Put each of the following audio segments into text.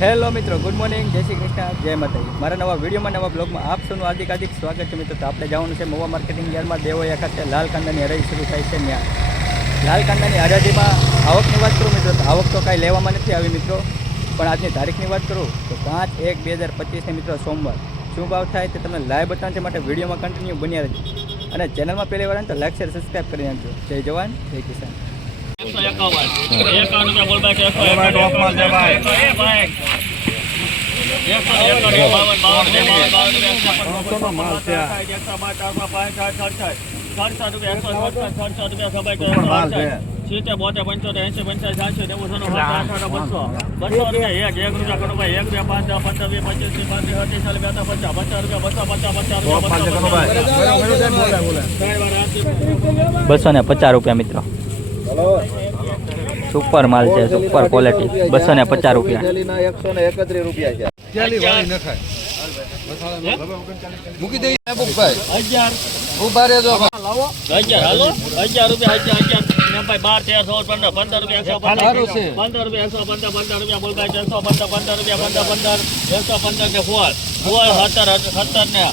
Hello મિત્રો, good morning, જય શ્રી કૃષ્ણ, જય માતાજી. મારા નવા વિડીયોમાં, નવા બ્લોગમાં આપ સૌનું હાર્દિક સ્વાગત છે મિત્રો. તો આપણે જવાનું છે મહુવા માર્કેટિંગ યાર્ડમાં દેવોયા ખાતે લાલ કાંદાની હરાજી શરૂ થાય છે. ત્યાં લાલ કાંદાની હરાજીમાં આવકની વાત કરું મિત્રો, તો આવક તો કાંઈ લેવામાં નથી આવી મિત્રો, પણ આજની તારીખની વાત કરું તો 5/1/2025 મિત્રો સોમવાર શું ભાવ થાય તે તમને લાઈવ બતાવવા માટે વિડીયોમાં કન્ટિન્યુ બન્યા રહેજો. અને ચેનલમાં પહેલી વાર તો લાઈક શેર સબસ્ક્રાઈબ કરી નાખજો. જય જવાન, જય કિસાન. 250 રૂપિયા મિત્રો. સુપર માલ છે, સુપર ક્વોલિટી. 250 રૂપિયા. 131 રૂપિયા છે. મૂકી દઈએ ભાઈ 11 ઉભા રહેજો લાવો 11 હાલો 11 રૂપિયા 11 ભાઈ 12 13 15 રૂપિયા 15 રૂપિયા 115 રૂપિયા બોલભાઈ 115 રૂપિયા 15 115 ને ફોલ 17 ને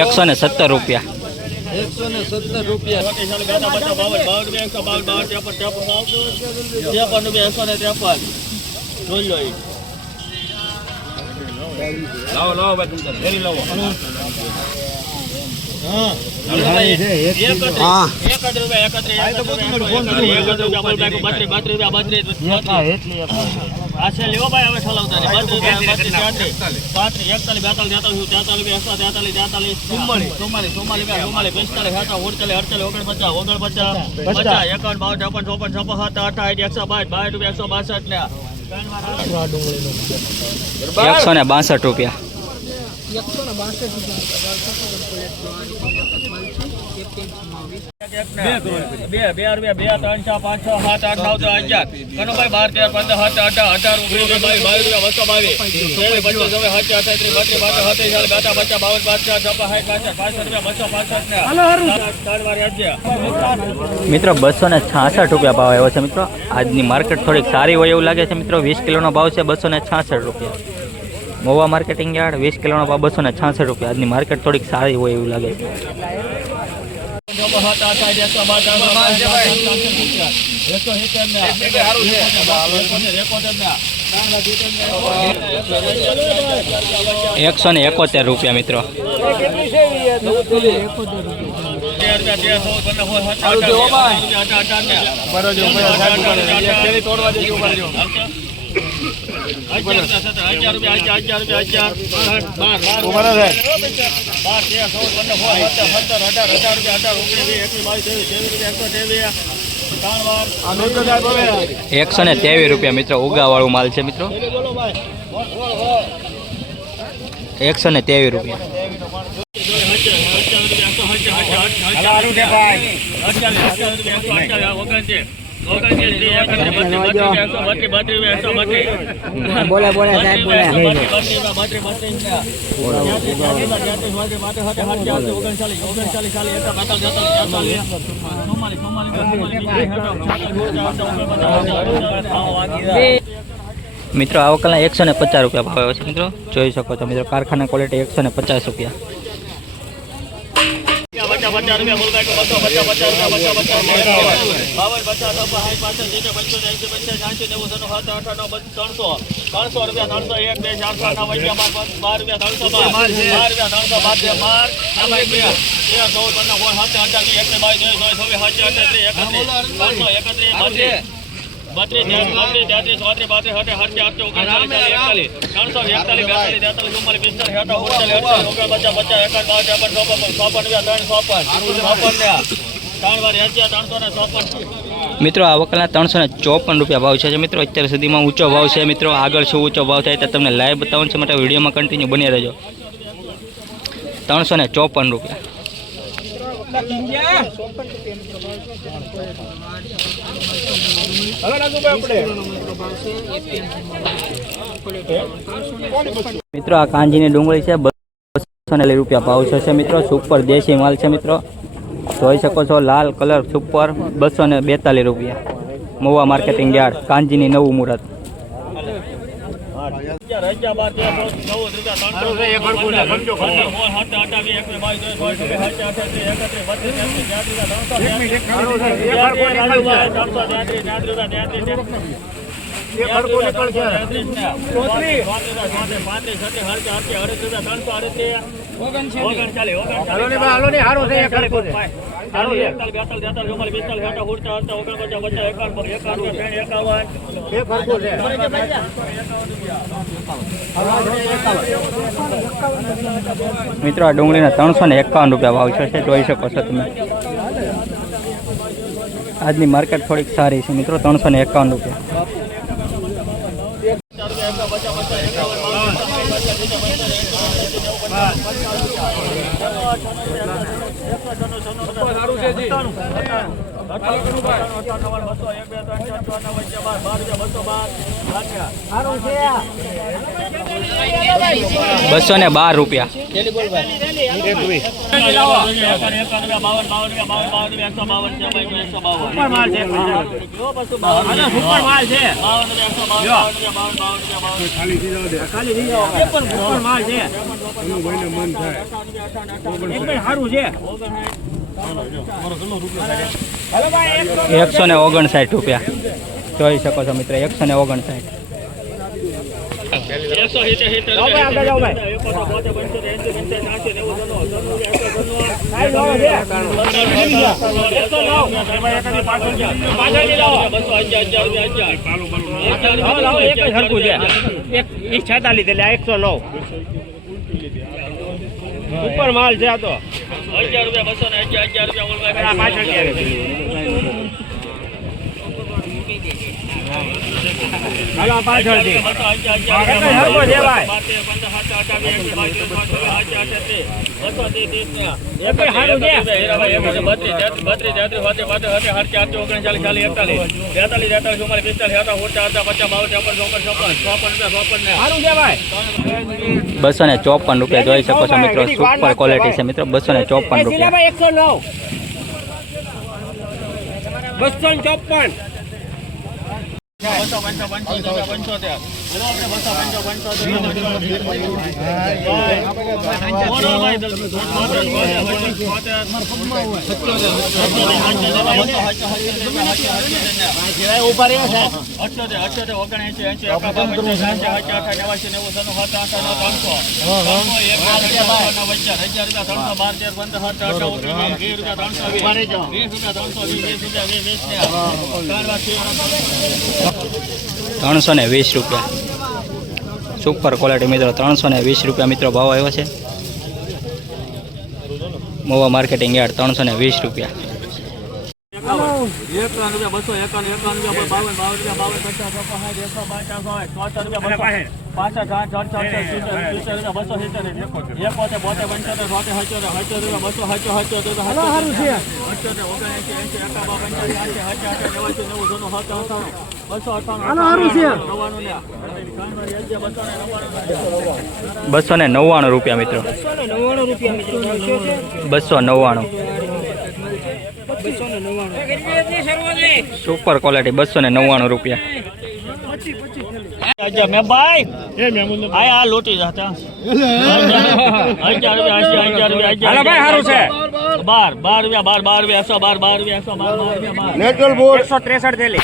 117 રૂપિયા. 117 રૂપિયા 52 જોઈ લો. લાવો ભાઈ તમે ફેરી લાવો. હા 162 રૂપિયા. મિત્રો 266 રૂપિયા ભાવ આવ્યો છે મિત્રો. આજની માર્કેટ થોડીક સારી હોય એવું લાગે છે મિત્રો. 20 કિલોનો ભાવ છે 266 રૂપિયા. મહુવા માર્કેટિંગ યાર્ડ 20 કિલોનો ભાવ 266 રૂપિયા. આજની માર્કેટ થોડીક સારી હોય એવું લાગે છે. 171 રૂપિયા મિત્રો. એકસો ને 23 રૂપિયા મિત્રો. ઉગાવાળું માલ છે મિત્રો. 123 રૂપિયા. બોલે સાહેબ બોલે. મિત્રો આવકના 150 રૂપિયા ભાવ આવ્યો છે મિત્રો. જોઈ શકો છો મિત્રો. કારખાના ક્વોલિટી 150 રૂપિયા. મિત્રો આવકના 354 રૂપિયા ભાવ છે મિત્રો. અત્યાર સુધીમાં ઊંચો ભાવ છે મિત્રો. આગળ શું ઊંચો ભાવ થાય તો તમને લાઈવ બતાવવાનું છે માટે વિડીયોમાં કન્ટિન્યુ બની રહેજો. 354 રૂપિયા. મિત્રો આ કાંજીની ડુંગળી છે 240 રૂપિયા ભાવ છે મિત્રો. સુપર દેશી માલ છે મિત્રો. જોઈ શકો છો લાલ કલર સુપર 242 રૂપિયા. મહુવા માર્કેટિંગ યાર્ડ કાંજીની નવું મુહૂર્ત. મિત્રો આ ડુંગળીના 351 રૂપિયા ભાવ છે, જોઈ શકો છો તમે. આજની માર્કેટ થોડીક સારી છે મિત્રો. 351 રૂપિયા. બસો ને 12 રૂપિયા. એકસો ને 59 રૂપિયા જોઈ શકો છો મિત્ર. 159. ઉપર માલ છે આ તો 11 રૂપિયા 211 પાછળથી બસો ને 54 રૂપિયા જોઈ શકો છો મિત્રો. સુપર ક્વોલિટી છે મિત્રો. 254 રૂપિયા. 254. ત્રણસો ને 20 રૂપિયા. સુપર ક્વોલિટી મિત્રો. 320 રૂપિયા મિત્રો ભાવ આવ્યો છે. મોવા માર્કેટિંગ યાર્ડ 320 રૂપિયા. 299 રૂપિયા મિત્રો. 299. સુપર ક્વોલિટી 299 રૂપિયા. લોટી જતા 163 થેલી.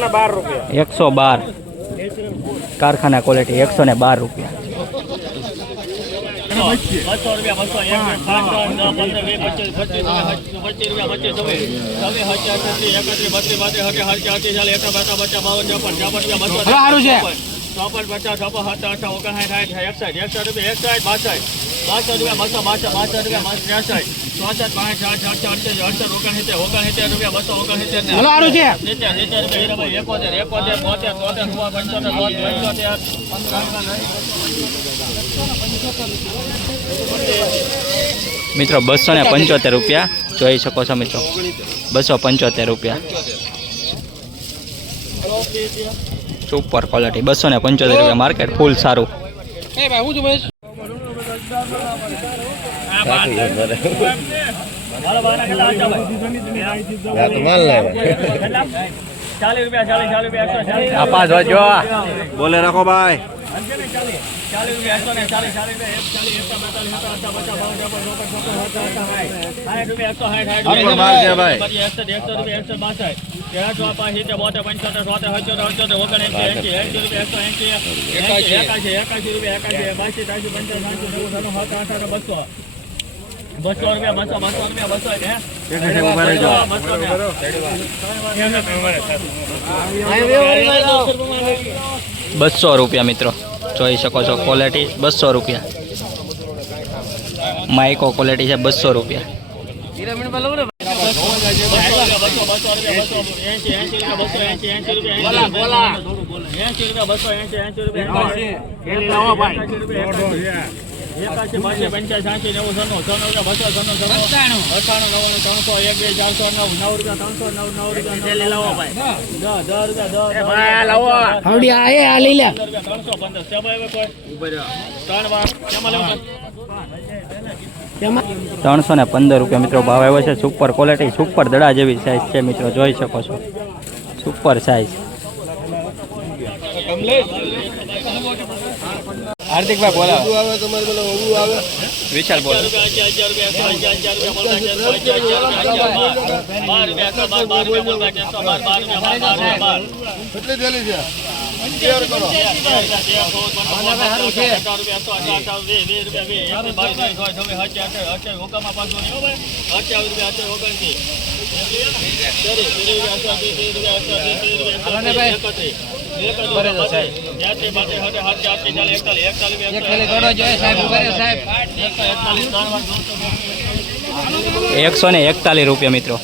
112 રૂપિયા. 112. કારખાના ક્વોલિટી 112 રૂપિયા. 275 રૂપિયા જોઈ શકો છો મિત્રો. 275 રૂપિયા. સુપર ક્વોલિટી 275 રૂપિયા. માર્કેટ ફૂલ સારું. એ ભાઈ હું છું બસ હાલો બાના કેટલા આચા ભાઈ 40 રૂપિયા 140 આ પાંચ વાજો બોલે રાખો ભાઈ 40 રૂપિયા 140 ₹200 મિત્રો જોઈ શકો છો ક્વોલિટી 200 રૂપિયા માઇકો ક્વોલિટી છે ₹200 ₹315 મિત્રો ભાવ આવ્યો છે સુપર ક્વોલિટી સુપર દડા જેવી સાઈઝ છે મિત્રો જોઈ શકો છો સુપર સાઈઝ હાર્દિકભાઈ બોલાવો વિશાલ બોલો ₹141 મિત્રો